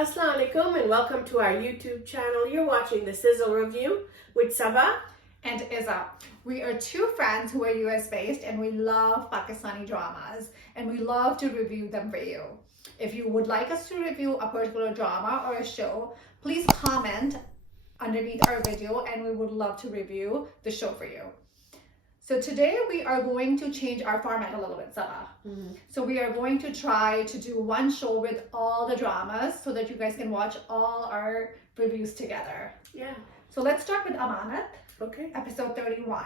Assalamu alaikum and welcome to our YouTube channel. You're watching the Sizzle review with Sabah and Izza. We are two friends who are US based and we love Pakistani dramas and we love to review them for you. If you would like us to review a particular drama or a show, please comment underneath our video and we would love to review the show for you. So today we are going to change our format a little bit, Sabah. So we are going to try to do one show with all the dramas so that you guys can watch all our reviews together. Yeah. So let's start with Amanat. Okay. Episode 31.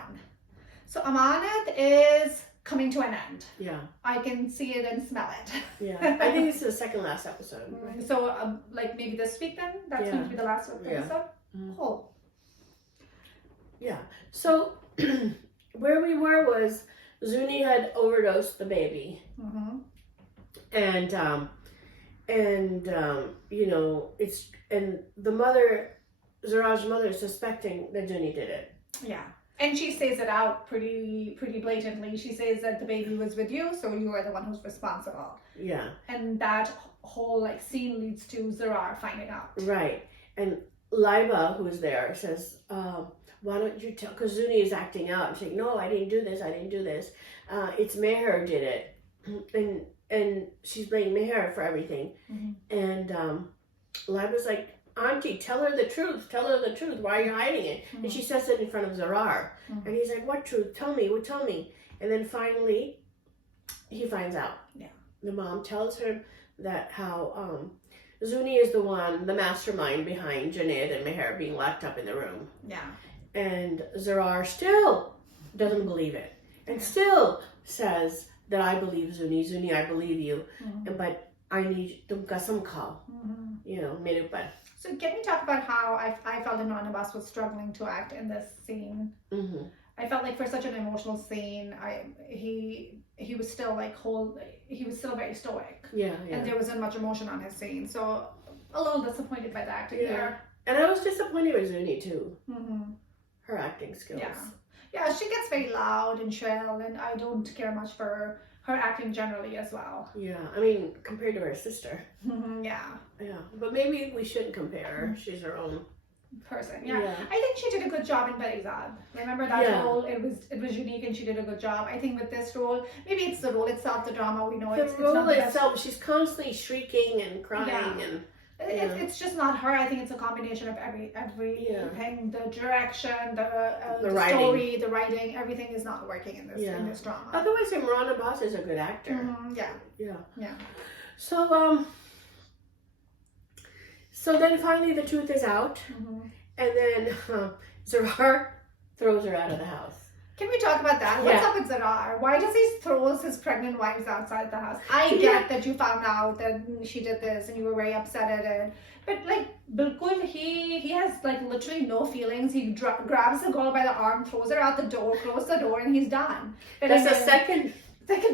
So Amanat is coming to an end. Yeah. I can see it and smell it. Yeah. I think this is the second last episode. Right? So like maybe this week then? That's going to be the last episode? Cool. Yeah. So where we were was Zuni had overdosed the baby. And you know, and the mother, Zarrar's mother, is suspecting that Zuni did it. Yeah. And she says it out pretty blatantly. She says that the baby was with you, so you are the one who's responsible. Yeah. And that whole like scene leads to Zarrar finding out. Right. And Laiba, who's there, says, why don't you tell, because Zuni is acting out and saying, no, I didn't do this. It's Meher did it. And she's blaming Meher for everything. And Laiba's like, Auntie, tell her the truth. Why are you hiding it? And she says it in front of Zarrar. And he's like, what truth? Tell me. And then finally, he finds out. Yeah. The mom tells her that how Zuni is the mastermind behind Junaid and Meher being locked up in the room. Yeah. And Zarrar still doesn't believe it. And still says that I believe Zuni. Zuni, I believe you. But I need tumka samkhao. You know, mere par. So can we talk about how I felt Imran Abbas was struggling to act in this scene? I felt like for such an emotional scene, he was still like he was still very stoic. Yeah. And there wasn't much emotion on his scene. So a little disappointed by the acting there. And I was disappointed with Zuni too. Her acting skills. Yeah, she gets very loud and shrill, and I don't care much for her acting generally as well. Yeah, I mean, compared to her sister. Yeah. But maybe we shouldn't compare her. She's her own person. Yeah. I think she did a good job in Badzaat. Remember that role? It was unique, and she did a good job. I think with this role, maybe it's the role itself, the drama. We know the it's role not itself. She's constantly shrieking and crying and. It's just not her. I think it's a combination of everything. The direction, the story, the writing, everything is not working in this drama. Otherwise, Imran Abbas is a good actor. Yeah. So then finally the truth is out, and then Zarrar throws her out of the house. Can we talk about that? What's up with Zarrar? Why does he throw his pregnant wives outside the house? I get that you found out that she did this and you were very upset at it. But like, bilkul, he has like literally no feelings. He grabs the girl by the arm, throws her out the door, closes the door, and he's done. That's the second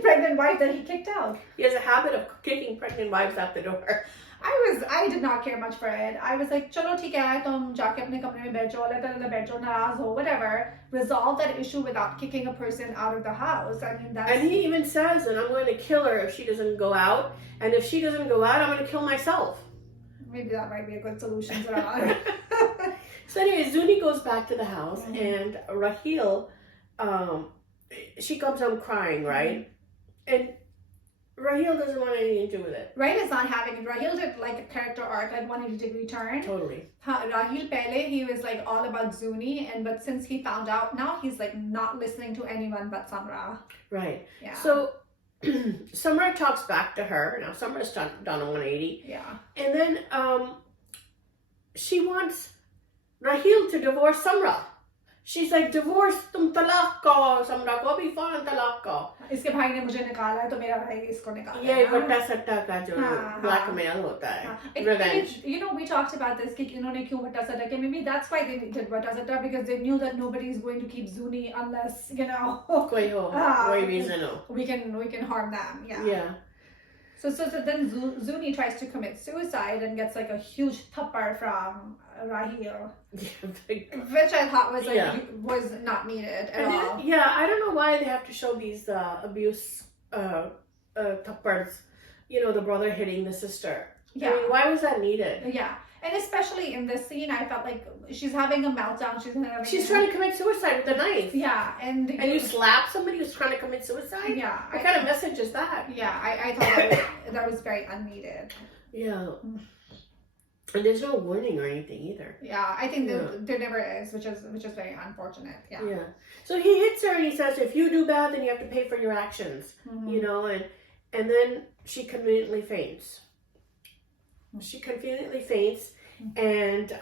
pregnant wife that he kicked out. He has a habit of kicking pregnant wives out the door. I did not care much for it. I was like, chalo theek hai, tum jaake apne kamre mein baith jao, baith jao, naraz ho, whatever. Resolve that issue without kicking a person out of the house. I mean, that's... And he even says that I'm going to kill her if she doesn't go out. And if she doesn't go out, I'm going to kill myself. Maybe that might be a good solution. So anyway, Zuni goes back to the house and Raheel, she comes home crying, right? And Raheel doesn't want anything to do with it. Raheel is not having it. Raheel did like a character arc, like 180-degree turn. Totally. Raheel pehle, he was like all about Zuni, but since he found out, now he's like not listening to anyone but Samra. Right. Yeah. So Samra talks back to her. Now Samra's done a 180. Yeah. And then she wants Raheel to divorce Samra. She's like, divorce, tum talaq ko, Samra ko bhi fauran talaq ko. इसके भाई ने मुझे निकाला है तो मेरा भाई इसको निकाला. ये वट्टा सट्टा का जो blackmail होता है. Revenge. You know, we talked about this कि इन्होंने क्यों वट्टा सट्टा किया. Maybe that's why they did वट्टा सट्टा, because they knew that nobody is going to keep Zuni unless, you know, कोई हो, कोई reason हो. We can harm them. Yeah. So then Zuni tries to commit suicide and gets like a huge thappar from Raheel, which I thought was was not needed at all. I don't know why they have to show these abuse thappars. You know, the brother hitting the sister. Yeah. I mean, why was that needed? Yeah. And especially in this scene, I felt like she's having a meltdown. She's trying to commit suicide with a knife. Yeah. And you slap somebody who's trying to commit suicide? Yeah. What kind of message is that? Yeah, I thought that was very unneeded. Yeah. And there's no warning or anything either. Yeah, I think there never is, which is very unfortunate. Yeah. Yeah. So he hits her and he says, if you do bad, then you have to pay for your actions. You know, and then she conveniently faints. And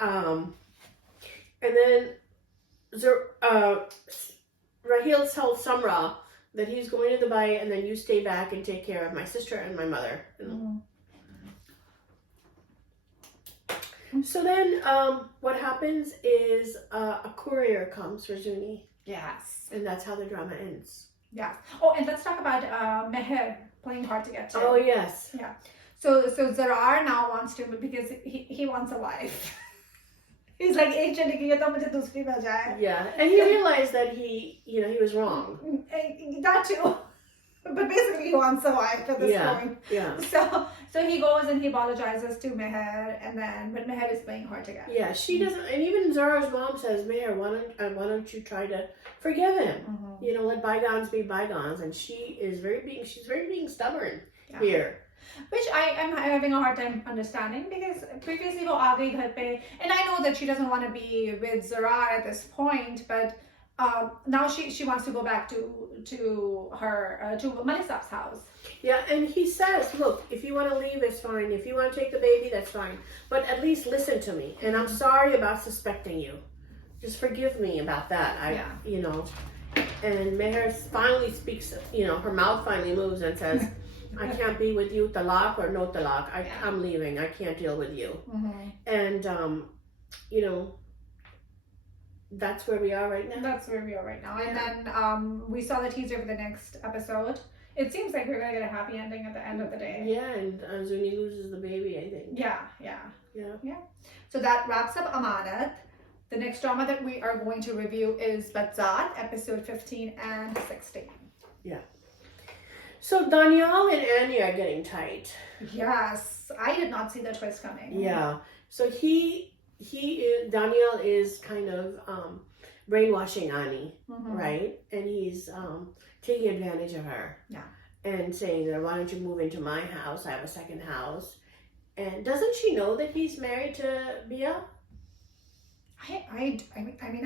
then Raheel tells Samra that he's going to Dubai and then you stay back and take care of my sister and my mother. So then what happens is a courier comes for Zuni. Yes. And that's how the drama ends. Yeah. Oh, and let's talk about Mahir playing hard to get to. Oh, yes. Yeah. So Zarrar now wants to, because he wants a wife. He's like, yeah. And he realized that he was wrong. That too. But basically he wants a wife at this point. Yeah. So he goes and he apologizes to Mahir, but Mahir is playing hard to get. Yeah, she doesn't, and even Zarrar's mom says, Mahir, why don't you try to forgive him? You know, let bygones be bygones. And she's very being stubborn here. Which I am having a hard time understanding, because previously wo aa gayi ghar pe, and I know that she doesn't want to be with Zarrar at this point, but now she wants to go back to Malisab's house. Yeah, and he says, look, if you want to leave, it's fine. If you want to take the baby, that's fine. But at least listen to me. And I'm sorry about suspecting you. Just forgive me about that. You know. And Mahir finally speaks, her mouth finally moves and says, I can't be with you, talaq or no talaq. I'm leaving. I can't deal with you. And, that's where we are right now. And then we saw the teaser for the next episode. It seems like we're going to get a happy ending at the end of the day. Yeah, and Zuni loses the baby, I think. Yeah. So that wraps up Amanat. The next drama that we are going to review is Badzaat, episode 15 and 16. Yeah. So Daniyal and Annie are getting tight. Yes, I did not see the twist coming. Yeah. So Daniyal is kind of brainwashing Annie, right? And he's taking advantage of her. Yeah. And saying that, why don't you move into my house? I have a second house. And doesn't she know that he's married to Bia? I mean,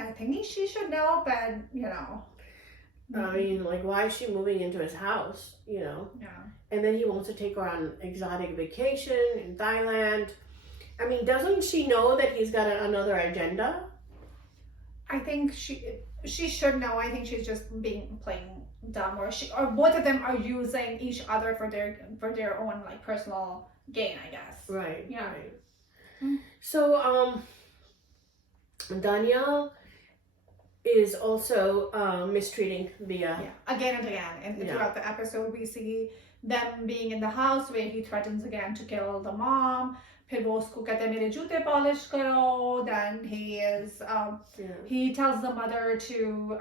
I think she should know, but I mean, like, why is she moving into his house? Yeah. And then he wants to take her on an exotic vacation in Thailand. I mean, doesn't she know that he's got another agenda? I think she should know. I think she's just playing dumb, or both of them are using each other for their own like personal gain, I guess. Right. Yeah. Right. So Daniyal is also mistreating Bia. Yeah. Again and again, and throughout the episode, we see them being in the house where he threatens again to kill the mom. फिर वो उसको कहते हैं मेरे जूते polish करो. Then he tells the mother to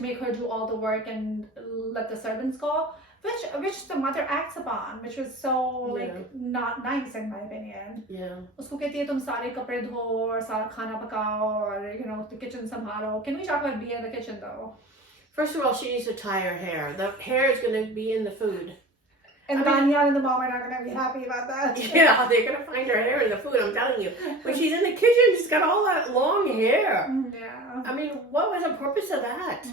make her do all the work and let the servants go, which the mother acts upon, which was so not nice in my opinion. Yeah. उसको कहती है तुम सारे कपड़े धो और सारा खाना पकाओ और the kitchen संभालो. Can we talk about Bia in the kitchen though? First of all, she needs to tie her hair. The hair is going to be in the food. And Daniyal and the mom are not going to be happy about that. Yeah, they're going to find her hair in the food, I'm telling you. When she's in the kitchen, she's got all that long hair. Yeah. I mean, what was the purpose of that?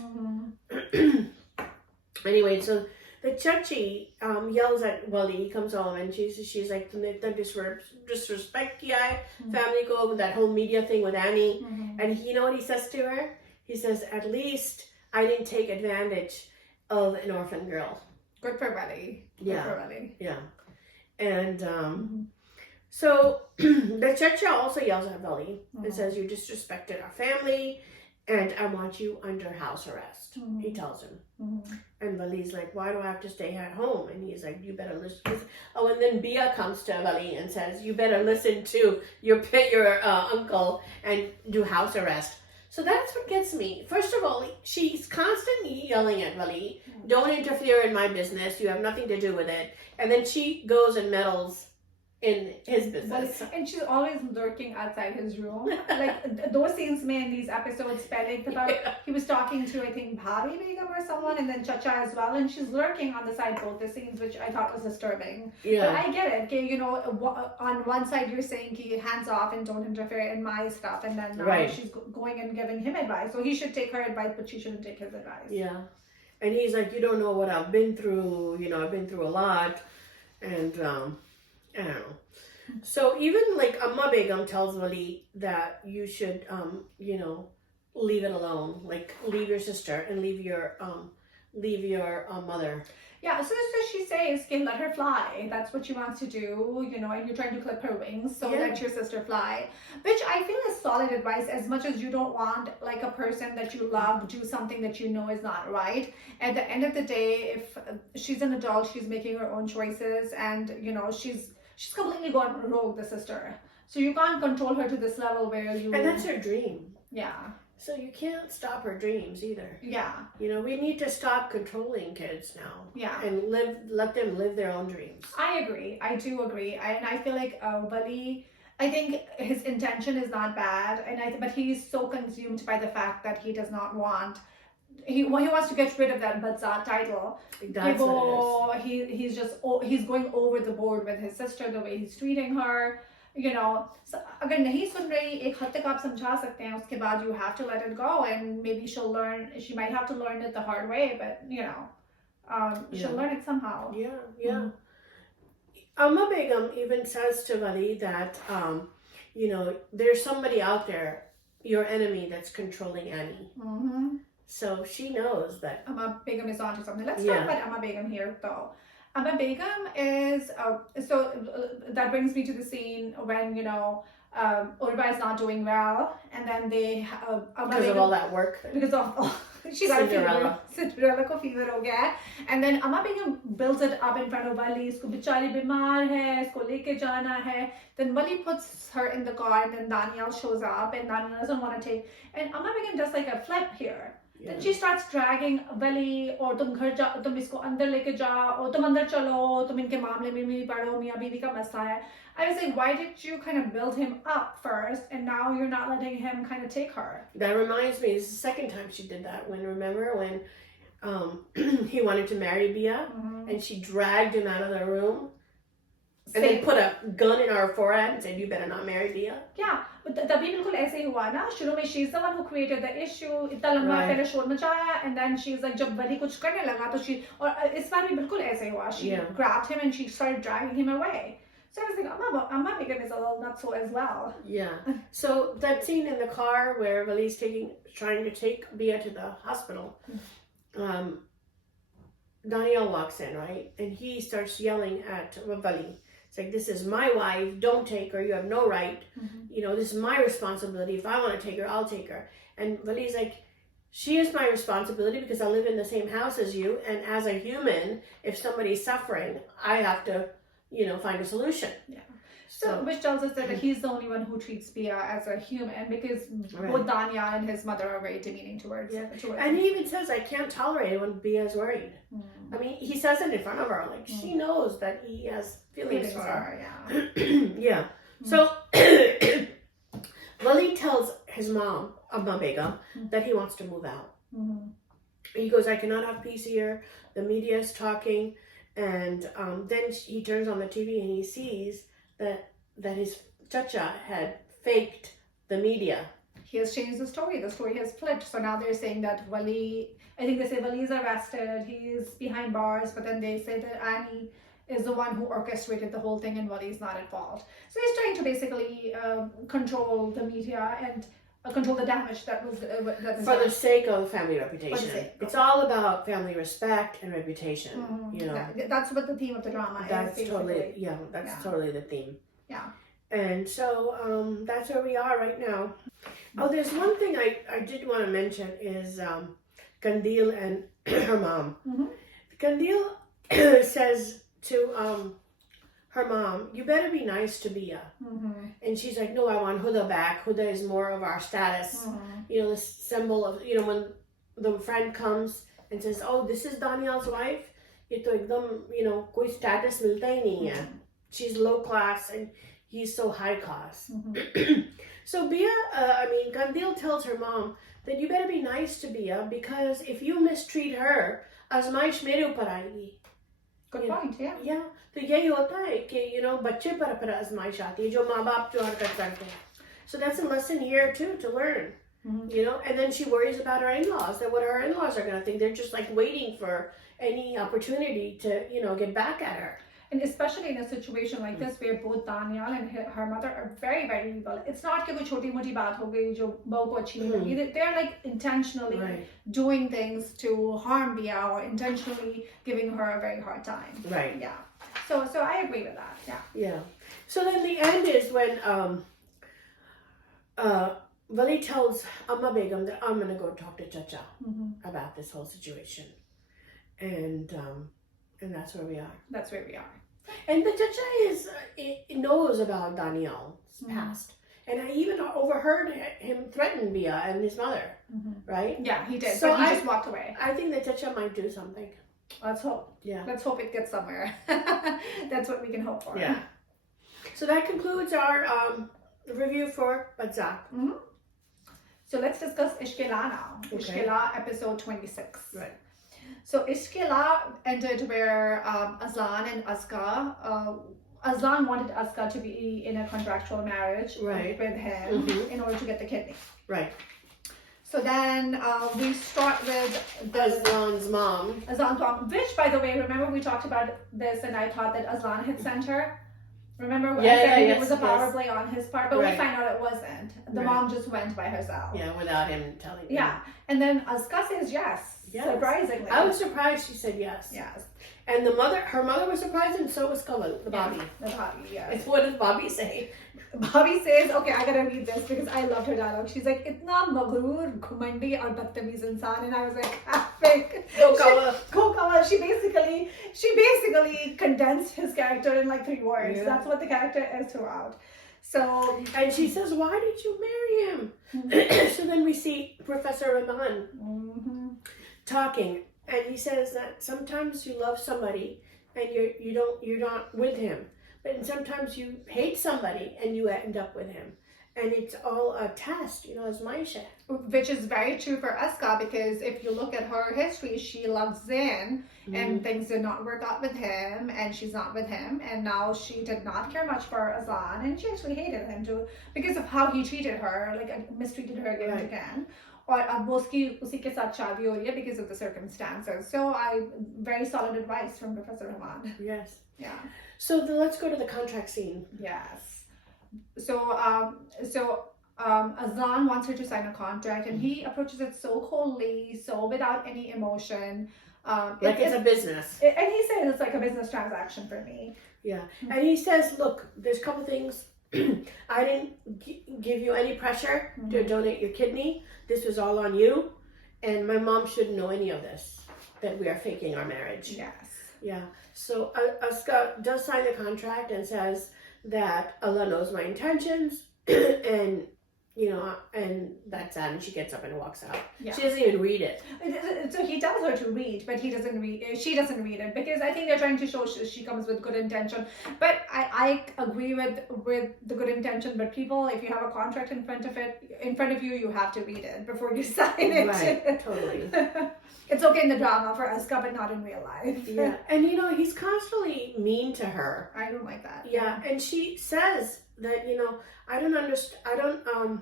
Anyway, so the chachi yells at Wali. He comes home and she's like, disrespect kiya hai, family ko, that whole media thing with Annie. And you know what he says to her? He says, at least I didn't take advantage of an orphan girl. Good for Wali. Yeah. And so the Chacha also yells at Wali and says, you disrespected our family and I want you under house arrest. He tells him. And Wali's like, why do I have to stay at home? And he's like, you better listen. Oh, and then Bia comes to Wali and says, you better listen to your uncle and do house arrest. So that's what gets me. First of all, she's constantly yelling at Wali, don't interfere in my business. You have nothing to do with it. And then she goes and meddles in his business. And she's always lurking outside his room. Like those scenes in these episodes, he was talking to, I think, Bhabi Begum or someone, and then Chacha as well, and she's lurking on the side both the scenes, which I thought was disturbing. Yeah. But I get it. Okay, you know, on one side you're saying hands off and don't interfere in my stuff, and then now she's going and giving him advice. So he should take her advice, but she shouldn't take his advice. Yeah. And he's like, you don't know what I've been through. You know, I've been through a lot. And, I don't know. So even like Amma Begum tells Wali that you should, you know, leave it alone. Like leave your sister and leave your mother. Yeah, so she says, let her fly. That's what she wants to do, you know, and you're trying to clip her wings, so let your sister fly. Which I feel is solid advice, as much as you don't want, like, a person that you love do something that you know is not right. At the end of the day, if she's an adult, she's making her own choices, and, you know, she's completely gone rogue, the sister. So you can't control her to this level where you... And that's her dream. Yeah. So you can't stop her dreams either. Yeah. You know, we need to stop controlling kids now. Yeah. And let them live their own dreams. I agree. I do agree. And I feel like Wali, I think his intention is not bad, but he's so consumed by the fact that he does not want... He wants to get rid of that Badzaat title. That's what it is. He's going over the board with his sister, the way he's treating her. You know, so अगर नहीं सुन रही एक हद तक आप समझा सकते हैं, उसके बाद you have to let it go, and maybe she might have to learn it the hard way, but you know, she'll learn it somehow. Yeah. Mm-hmm. Amma Begum even says to Wali that, you know, there's somebody out there, your enemy, that's controlling Annie. Mm-hmm. So she knows that. Amma Begum is onto something. Let's talk about Amma Begum here, though. Amma Begum is, so that brings me to the scene when, you know, Urba is not doing well, and then they... because of all that work. Because of she got Cinderella. Cinderella ko fever ho gaya. And then Amma Begum builds it up in front of Wali. Isko Bechari bimar hai, isko leke jana hai. Then Wali puts her in the car, and then Daniyal shows up, and Daniyal doesn't want to take... And Amma Begum does like a flip here. Then she starts dragging Wali, or tum ghar ja, tum isko andar leke ja, or tum andar chalo, tum inke मामले में भी पढ़ो, मियाँ बीवी का मसला है. I was like, why did you kind of build him up first, and now you're not letting him kind of take her? That reminds me, it's the second time she did that. Remember when he wanted to marry Bia, and she dragged him out of the room, and then put a gun in our forehead and said, you better not marry Bia? Yeah. तभी बिल्कुल ऐसे ही हुआ ना. शुरू में she's the one who created the issue, इतना लंबा पहले शोर मचाया, and then she's like, जब वली कुछ करने लगा तो she, और इस बार भी बिल्कुल ऐसे हुआ. She grabbed him and she started dragging him away. So I was like, Amma Begum is a little nuts as well. Yeah. So that scene in the car where Wali's trying to take Bia to the hospital, Daniyal walks in, right? And he starts yelling at Wali. It's like, this is my wife, don't take her, you have no right. You know, this is my responsibility. If I want to take her, I'll take her. And Wali's like, she is my responsibility because I live in the same house as you. And as a human, if somebody's suffering, I have to, you know, find a solution. Yeah. So which tells us that he's the only one who treats Bia as a human, because both Daniyal and his mother are very demeaning towards him. And he even says, I can't tolerate it when Bia is worried. I mean, he says it in front of her. Like, she knows that he has feelings for her. Yeah. So, Wali tells his mom, Amma Begum, that he wants to move out. He goes, I cannot have peace here. The media is talking. And then he turns on the TV and he sees that his chacha had faked the media. He has changed the story. The story has flipped. So now they're saying that Wali, I think they say Wali is arrested, he's behind bars, but then they say that Annie is the one who orchestrated the whole thing and Wali is not at fault. So he's trying to basically control the media and control the damage that was for the sake of family reputation. It's all about family respect and reputation. You know, that's what the theme of the drama that's is. Totally, that's totally the theme. Yeah. And so that's where we are right now. Oh, there's one thing I did want to mention is Kandil and her mom. Kandil says to her mom, you better be nice to Bia. And she's like, no, I want Huda back. Huda is more of our status. You know, the symbol of, you know, when the friend comes and says, oh, this is Daniyal's wife, ye to ekdam, you know, koi status milta hi nahi hai. she's low class and he's so high class. So Bia, Kandil tells her mom that you better be nice to Bia because if you mistreat her, आजमाइश मेरे ऊपर आएगी. Good point, yeah. Yeah, तो यही होता है कि बच्चे पर आजमाइश आती है जो माँ बाप जो हरकत करते हैं. So that's a lesson here too to learn. And then she worries about her in-laws, that what her in-laws are going to think. They're just like waiting for any opportunity to, get back at her. And especially in a situation like this where both Daniyal and her mother are very, very evil. It's not कि कोई छोटी मोटी बात हो गई जो बहू को अच्छी नहीं लगी. They're like intentionally doing things to harm Bia or intentionally giving her a very hard time. Right. Yeah. So I agree with that. Yeah. Yeah. So then the end is when Wali tells Amma Begum that I'm going to go talk to Chacha about this whole situation. And that's where we are. That's where we are. And the Chacha knows about Daniyal's past. And I even overheard him threaten Bia and his mother, right? Yeah, he did. So but he just walked away. I think the Chacha might do something. Let's hope. Yeah. Let's hope it gets somewhere. That's what we can hope for. Yeah. So that concludes our review for Badzaat. So let's discuss Ishq now. Okay. Ishq episode 26. Right. So Ishq ended where Azlan and Azka, Azlan wanted Azka to be in a contractual marriage with him in order to get the kidney. Right. So then we start with Azlan's mom. Azlan's mom, which by the way, remember we talked about this and I thought that Azlan had sent her. Remember I said it was a power play on his part, but we find out it wasn't. The mom just went by herself. Yeah, without him telling me. Yeah, and then Azka says yes. Surprisingly. I was surprised she said yes. Yes. And her mother was surprised, and so was Kamal, the Bobby. The Bobby, yes. What does Bobby say? Bobby says, okay, I gotta read this because I loved her dialogue. She's like, "Itna maghroor, ghumandi aur badtameez insan," and I was like, "Epic." Go Kamal. She basically condensed his character in like 3 words. Yeah. That's what the character is throughout. So, and she says, "Why did you marry him?" So then we see Professor Rahman talking, and he says that sometimes you love somebody and you're not with him. But sometimes you hate somebody and you end up with him. And it's all a test, as Maisha. Which is very true for Azka because if you look at her history, she loves Zain and things did not work out with him and she's not with him. And now she did not care much for Azlan and she actually hated him too because of how he treated her, like mistreated her again and again. Or अब उसकी उसी के साथ शादी हो रही है because of the circumstances. So very solid advice from Professor Rahman. Yes. Yeah. So let's go to the contract scene. Yes. So Azlan wants her to sign a contract and he approaches it so coldly, so without any emotion. It's a business. And he says it's like a business transaction for me. Yeah. And he says, look, there's a couple things. I didn't give you any pressure to donate your kidney. This was all on you. And my mom shouldn't know any of this, that we are faking our marriage. Yes. Yeah. So Azka does sign the contract and says that Allah knows my intentions and and that's that, and she gets up and walks out. Yeah. She doesn't even read it. So he tells her to read, but she doesn't read it because I think they're trying to show she comes with good intention. But I agree with the good intention. But people, if you have a contract in front of you, you have to read it before you sign it. Right, totally. It's okay in the drama for Azka, but not in real life. Yeah, and he's constantly mean to her. I don't like that. Yeah, and she says that I don't understand.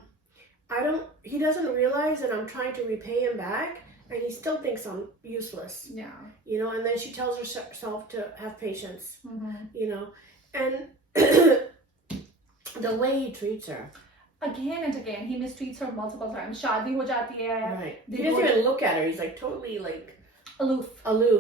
He doesn't realize that I'm trying to repay him back, and he still thinks I'm useless. Yeah. And then she tells herself to have patience. And the way he treats her. Again and again, he mistreats her multiple times. Shadi ho jati hai. Right. He doesn't even look at her. He's like totally like aloof.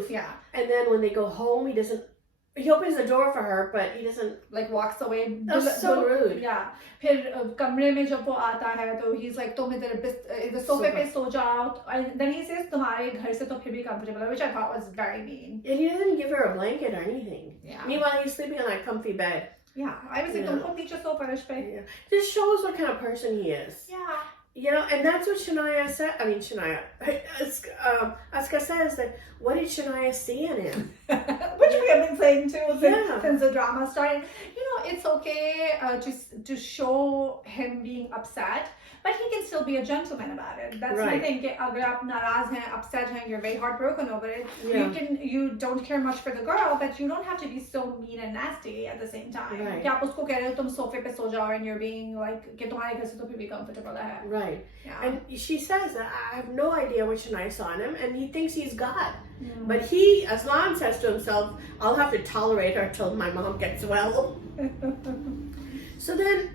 Yeah. And then when they go home, he opens the door for her, but he doesn't walks away. That's so rude. Yeah. फिर कमरे में जब वो आता है तो he's like तुम इधर सोफे पे सो जाओ. And then he says तुम्हारे घर से तो फिर भी comfortable, which I thought was very mean. And he doesn't give her a blanket or anything. Yeah. Meanwhile, he's sleeping on that comfy bed. Yeah. I was like तुम खुद नीचे सो फर्श पे. Yeah. This shows what kind of person he is. Yeah. and that's what Shania said. I mean, Aska says that, what did Shania see in him? Which we have been saying too Yeah. since the drama started. It's okay to show him being upset, but he can still be a gentleman about it. That's my Right. thing. कि अगर आप नाराज हैं, upset हैं, you're very heartbroken over it. Yeah. You don't care much for the girl, but you don't have to be so mean and nasty at the same time. Right. कि आप उसको कह रहे हो तुम सोफे पे सो जाओ and you're being like कि तुम्हारे घर से तो फिर भी comfortable है. Right. Yeah. And she says that I have no idea what Shania saw in him, and he thinks he's God. Mm. But Aslan says to himself, I'll have to tolerate her till my mom gets well. So then,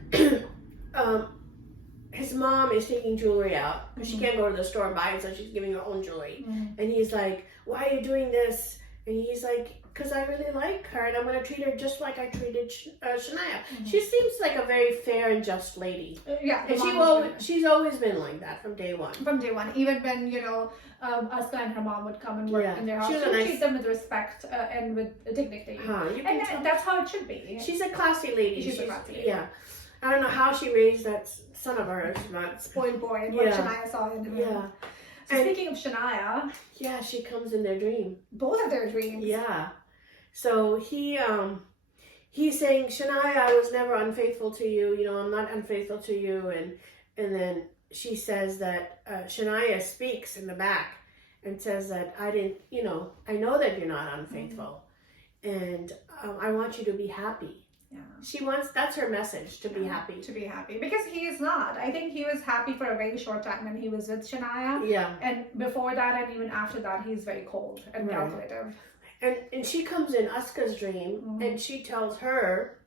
his mom is taking jewelry out. She can't go to the store and buy it, so she's giving her own jewelry. And he's like, why are you doing this? And he's like, because I really like her, and I'm going to treat her just like I treated Shania. She seems like a very fair and just lady. Yeah. And she's always been like that from day one. From day one, even when Aska and her mom would come and work in their house, she would treat them with respect and with dignity. And that's how it should be. She's a classy lady. She's a classy lady. Yeah. I don't know how she raised that son of hers, but spoiled boy, and what Shania saw in him. Yeah. So speaking of Shania, yeah, she comes in their dream. Both of their dreams. Yeah. So he's saying, Shania, I was never unfaithful to you. I'm not unfaithful to you. And then she says that Shania speaks in the back and says that I know that you're not unfaithful, and I want you to be happy. Yeah. That's her message, to be happy. To be happy. Because he is not. I think he was happy for a very short time when he was with Shania. Yeah. And before that and even after that, he's very cold and calculative. And she comes in Aska's dream, and she tells her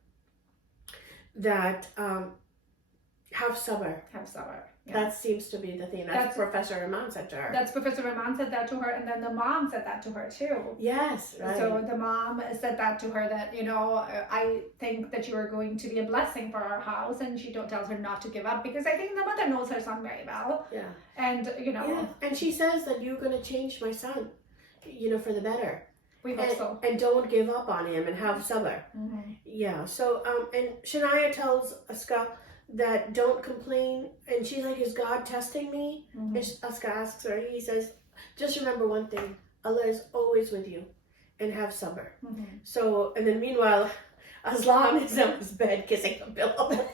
that have sabr. Have sabr. Yeah. That seems to be the thing. That's Professor Rahman said to her. That's Professor Rahman said that to her, and then the mom said that to her too. Yes, right. So the mom said that to her, that I think that you are going to be a blessing for our house, and she tells her not to give up, because I think the mother knows her son very well. Yeah. And Yeah. And she says that you're going to change my son, for the better. We hope so. And don't give up on him, and have sabr. Yeah. So and Shania tells Aska that don't complain, and she's like, is God testing me? And Aska asks her, he says, just remember one thing, Allah is always with you, and have sabr. So, and then meanwhile, Azlan is on his bed kissing the pillow.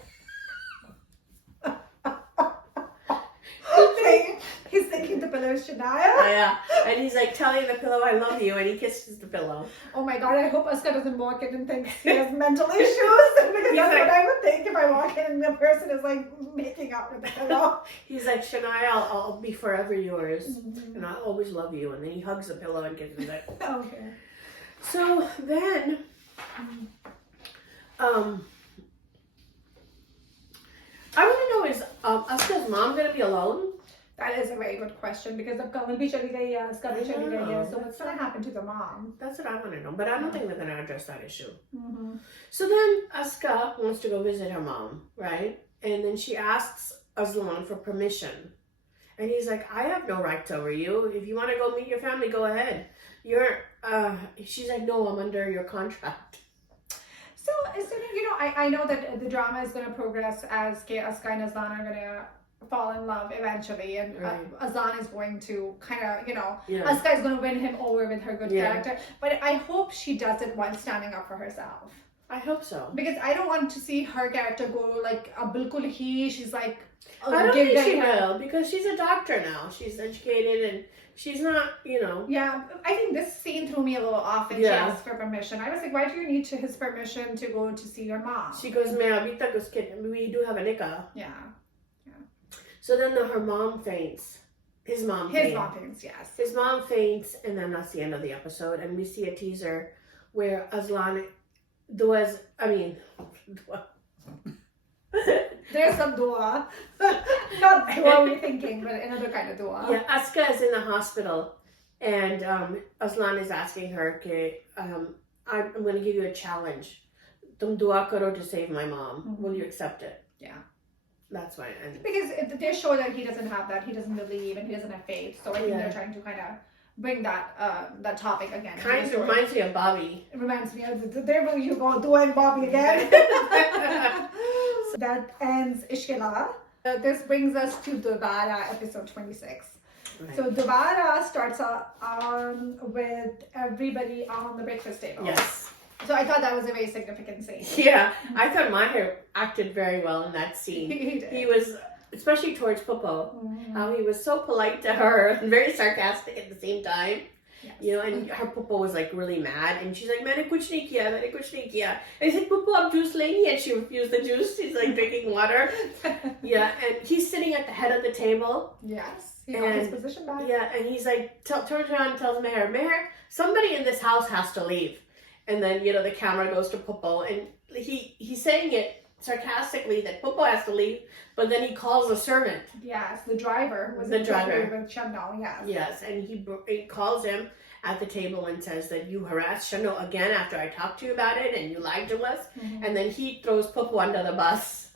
He's thinking the pillow is Shania. Yeah, and he's like telling the pillow, I love you, and he kisses the pillow. Oh my God, I hope Aska doesn't walk in and think he has mental issues, because that's what I would think if I walk in and the person is like making out with the pillow. He's like, Shania, I'll be forever yours, and I'll always love you, and then he hugs the pillow and kisses it. Okay. So then, I want to know, is Aska's mom going to be alone? That is a very good question, because the will be chali gayi hai, Aska bhi chali gayi hai. So what's going to happen to the mom? That's what I want to know, but I don't think they're going to address that issue. So then Aska wants to go visit her mom, right? And then she asks Azlan for permission. And he's like, I have no rights over you. If you want to go meet your family, go ahead. She's like, no, I'm under your contract. So I know that the drama is going to progress as Aska and Azlan are going to fall in love eventually, and Azlan is going to kind of, Aska is going to win him over with her good character. But I hope she does it while standing up for herself. I hope so. Because I don't want to see her character go like a bilkul hi. She's like, I don't think she will, because she's a doctor now. She's educated, and she's not, Yeah, I think this scene threw me a little off when she asked for permission. I was like, why do you need his permission to go to see your mom? She goes, we do have a nikah. Yeah. So then her mom faints. His mom faints, yes. His mom faints, and then that's the end of the episode. And we see a teaser where Azlan there's some dua. Not dua we're thinking, but another kind of dua. Yeah, Aska is in the hospital, and Azlan is asking her, okay, I'm going to give you a challenge. Tum dua karo to save my mom. Will you accept it? Yeah. That's why. Because they show that he doesn't have that, he doesn't believe, and he doesn't have faith. So I think they're trying to kind of bring that topic again. Kind of reminds me of Bobby. It reminds me of there will you go doing Bobby again. So that ends Ishq. This brings us to Dobara, episode 26. Right. So Dobara starts with everybody on the breakfast table. Yes. So I thought that was a very significant scene. Yeah, I thought Mahir acted very well in that scene. He was, especially towards Popo, how he was so polite to her and very sarcastic at the same time. Yes. You know, and her Popo was like really mad, and she's like, "Maine kuch nahi kiya, maine kuch nahi kiya." And he said, "Popo, aap juice lengi?" And she refused the juice. She's like drinking water. Yeah, and he's sitting at the head of the table. Yes, he got his position back. Yeah, and he's like, turns around and tells Meher, somebody in this house has to leave. And then, you know, the camera goes to Popo, and he's saying it sarcastically that Popo has to leave, but then he calls the servant. Yes, the driver was The driver with Shano. Yes. Yes, and he calls him at the table and says that you harassed Shano again after I talked to you about it and you lied to us. And then he throws Popo under the bus.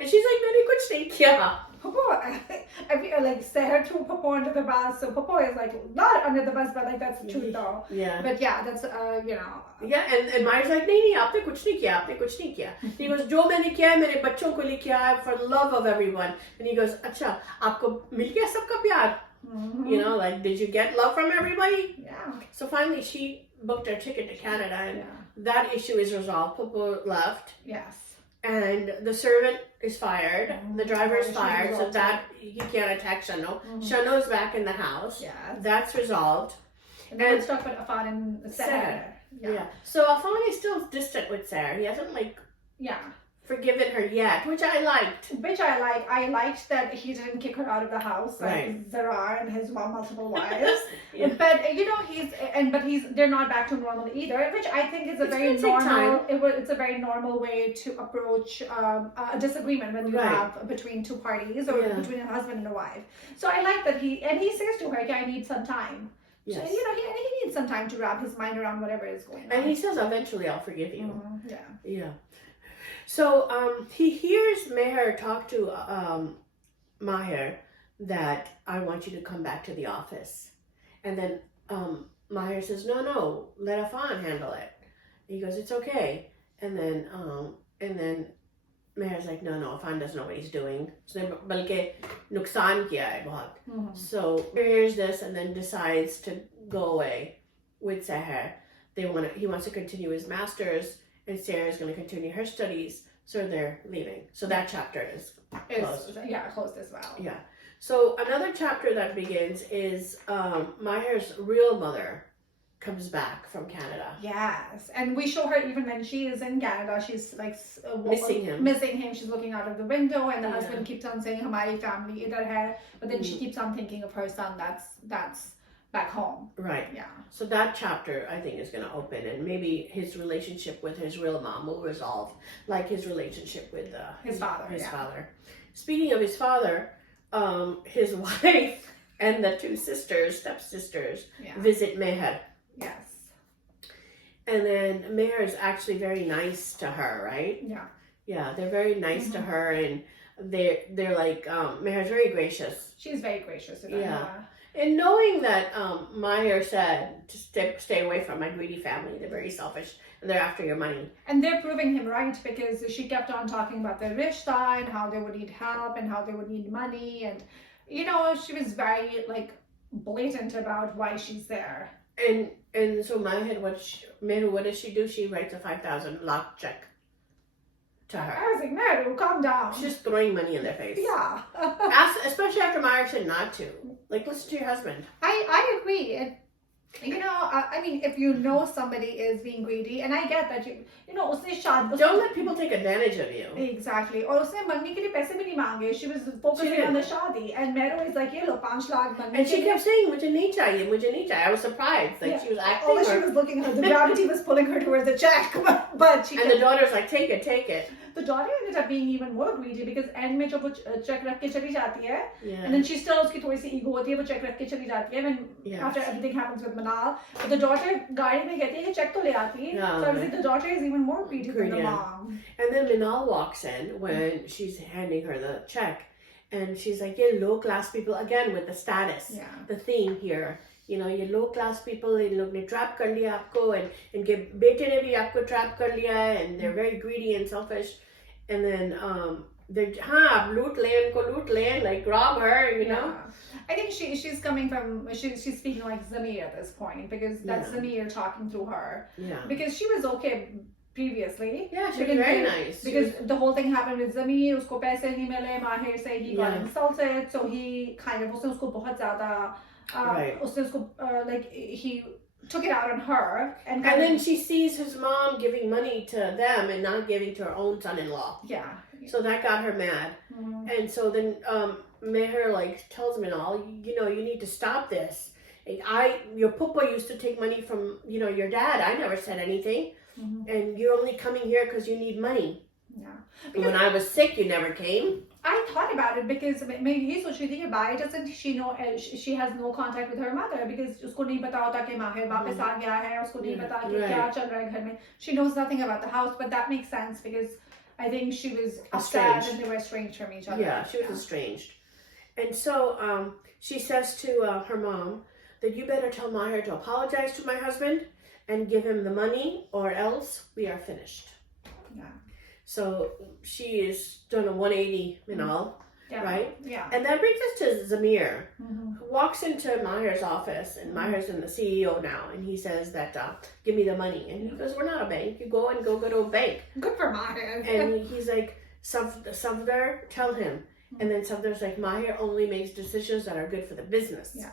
And she's like, "Maine kuch nahi kiya." Popo, I feel like Seher threw Popo under the bus, so Popo is like not under the bus, but like that's true though. Yeah. But yeah, that's you know. Yeah, and Mahir's like, "नहीं नहीं, आपने कुछ नहीं किया, आपने कुछ नहीं किया." He goes, "जो मैंने किया है मेरे बच्चों को लिए किया है for the love of everyone." And he goes, "अच्छा, आपको मिल गया सबका प्यार?" You know, like, did you get love from everybody? Yeah. So finally, she booked her ticket to Canada, and that issue is resolved. Popo left. Yes. And the servant is fired. The driver is She's fired, so resolved. that he can't attack Shano. Shano's back in the house. Yeah. That's resolved. And then let's talk about Afan and Seher. Yeah. So Afan is still distant with Sarah. He hasn't Yeah. forgiven her yet, which I liked. Which I like. I liked that he didn't kick her out of the house like Right. Zarrar and his multiple wives. Yeah. But you know they're not back to normal either, which I think is a It's very gonna take normal. It's a very normal way to approach a disagreement when you Right. have between two parties or Yeah. between a husband and a wife. So I like that he says to her, "Okay, I need some time." Yes. So, you know, he needs some time to wrap his mind around whatever is going on. And he says, "Eventually, I'll forgive you." Yeah. Yeah. So he hears Meher talk to Mahir that I want you to come back to the office, and then Mahir says, "No, let Afan handle it." He goes, "It's okay," and then Meher's like, "No, Afan doesn't know what he's doing. So balke nuksan kiya hai bahut." So he hears this and then decides to go away with Seher. He wants to continue his master's. And Sarah is going to continue her studies, so they're leaving. So that chapter is closed. Closed as well. Yeah. So another chapter that begins is Mahir's real mother comes back from Canada. Yes, and we show her even when she is in Canada, she's like Missing him. She's looking out of the window, and the husband keeps on saying, "Hamari family idhar hai," but then she keeps on thinking of her son that's back home. Right. Yeah. So that chapter, I think, is going to open, and maybe his relationship with his real mom will resolve, like his relationship with his father. His father. Speaking of his father, his wife and the two stepsisters, visit Meher. Yes. And then Meher is actually very nice to her, right? Yeah. Yeah, they're very nice to her, and they're like Meher's very gracious. She's very gracious. Yeah. And knowing that Mahir said to stay away from my greedy family, they're very selfish and they're after your money. And they're proving him right, because she kept on talking about their rishta and how they would need help and how they would need money, and you know, she was very like blatant about why she's there. And so Mahir, what does she do? She writes a 5,000 lakh check to her. I was like, Meru, calm down. She's just throwing money in their face. Yeah. Especially after Mahir said not to. Like, listen to your husband. I agree. You know, I mean, if you know somebody is being greedy, and I get that you know, usne don't let people take advantage of you. Exactly. और उसने मंगने के लिए पैसे भी नहीं मांगे. She was focusing on the शादी, and Meru is like, ये लो 5 लाख मंगने. And she kept saying, मुझे नहीं चाहिए, मुझे नहीं चाहिए. I was surprised. Like, she was acting. Although she was looking at her, the gravity was pulling her towards the check, but she. And the daughter's like, take it. The daughter ended up being even more greedy, because end में जब वो check रख के चली जाती है, yeah. and then she still उसकी थोड़ी सी ego होती है, वो check रख के चली जाती है when after everything happens with Manal, but the daughter गाड़ी में कहती है कि check तो ले आती है, so I was like, the daughter is even more greedy than the mom. And then Minal walks in when she's handing her the check, and she's like, "Yeah, low class people," again with the status, the theme here. You know, ये low class people, इन लोग ने trap कर लिया आपको, and इनके बेटे ने भी आपको trap कर लिया है, and they're very greedy and selfish. And then loot land, like rob her, you know. Yeah. I think she's coming from she's speaking like Zameer at this point because that's Zameer talking through her. Yeah. Because she was okay previously. Yeah, she was very nice. Because the whole thing happened with Zameer, usko paise nahi mile, Mahir say he got insulted, so he kind of usne usko bahut zyada usne usko like he took it out on her, and then she sees his mom giving money to them and not giving to her own son-in-law. Yeah. So that got her mad. Mm-hmm. And so then Meher like tells him and all, you know, you need to stop this. Your papa used to take money from, you know, your dad. I never said anything. Mm-hmm. And you're only coming here because you need money. Yeah. When I was sick, you never came. I thought about it because maybe why doesn't she know she has no contact with her mother because usko nahi pata hota ki Mahir वापस आ गया है usko nahi pata कि क्या चल रहा है घर में. She knows nothing about the house, but that makes sense because I think she was upset and they were estranged from each other. Yeah, she was estranged. And so she says to her mom that you better tell Mahir to apologize to my husband and give him the money or else we are finished. Yeah. So she is done a 180 and all, right? Yeah. And that brings us to Zameer, who walks into Mahir's office, and Mahir's in the CEO now, and he says that, give me the money. And he goes, we're not a bank. You go to a bank. Good for Mahir. And he's like, Safdar, tell him. And then Safdar's like, Mahir only makes decisions that are good for the business. Yeah.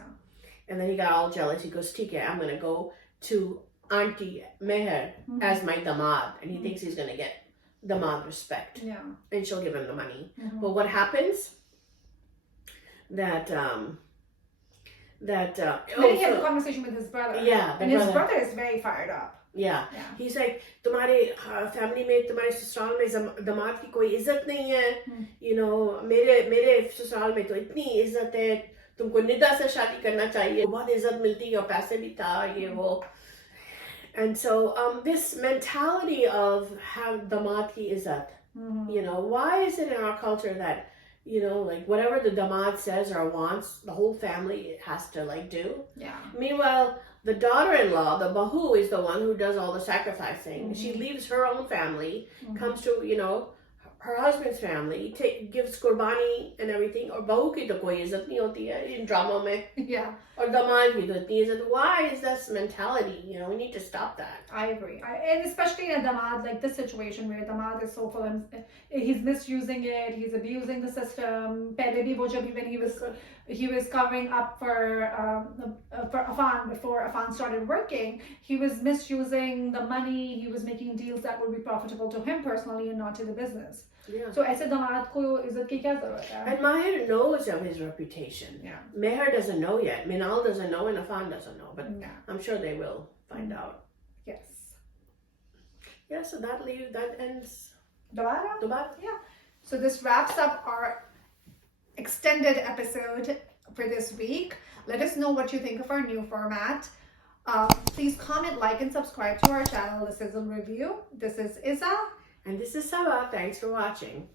And then he got all jealous. He goes, Tika, I'm going to go to Auntie Meher as my damad. And he thinks he's going to get damad respect. Yeah. And she'll give him the money. But what happens? That he has a conversation with his brother. Yeah. And his brother is very fired up. Yeah. He's like, तुम्हारे family में तुम्हारे ससुराल में दामाद की कोई इज्जत नहीं है. You know, मेरे ससुराल में तो इतनी इज्जत है. तुमको निदा से शादी करना चाहिए. बहुत इज्जत मिलती है और पैसे भी था ये वो. And so this mentality of how damad ki izzat, you know, why is it in our culture that, you know, like whatever the damad says or wants, the whole family has to like do? Yeah. Meanwhile, the daughter-in-law, the bahu, is the one who does all the sacrificing. She leaves her own family, comes to, you know, her husband's family, gives qurbani and everything. Or bahu ki to koi izzat nahi hoti hai in drama mein. Yeah. Or damad ki to itni izzat. Why is this mentality? You know, we need to stop that. I agree. And especially in a damad, like this situation where damad is so full and he's misusing it, he's abusing the system. Pehle bhi wo jab when he was covering up for Afan before Afan started working, he was misusing the money, he was making deals that would be profitable to him personally and not to the business. Yeah. So ऐसे दामाद को इज्जत की क्या जरूरत है? And Mahir knows of his reputation. Yeah. Meher doesn't know yet. Minal doesn't know and Afan doesn't know. But I'm sure they will find out. Yes. Yeah, so that ends Dobara. Yeah. So this wraps up our extended episode for this week. Let us know what you think of our new format. Please comment, like, and subscribe to our channel, The Sizzle Review. This is Isa. And this is Saba. Thanks for watching.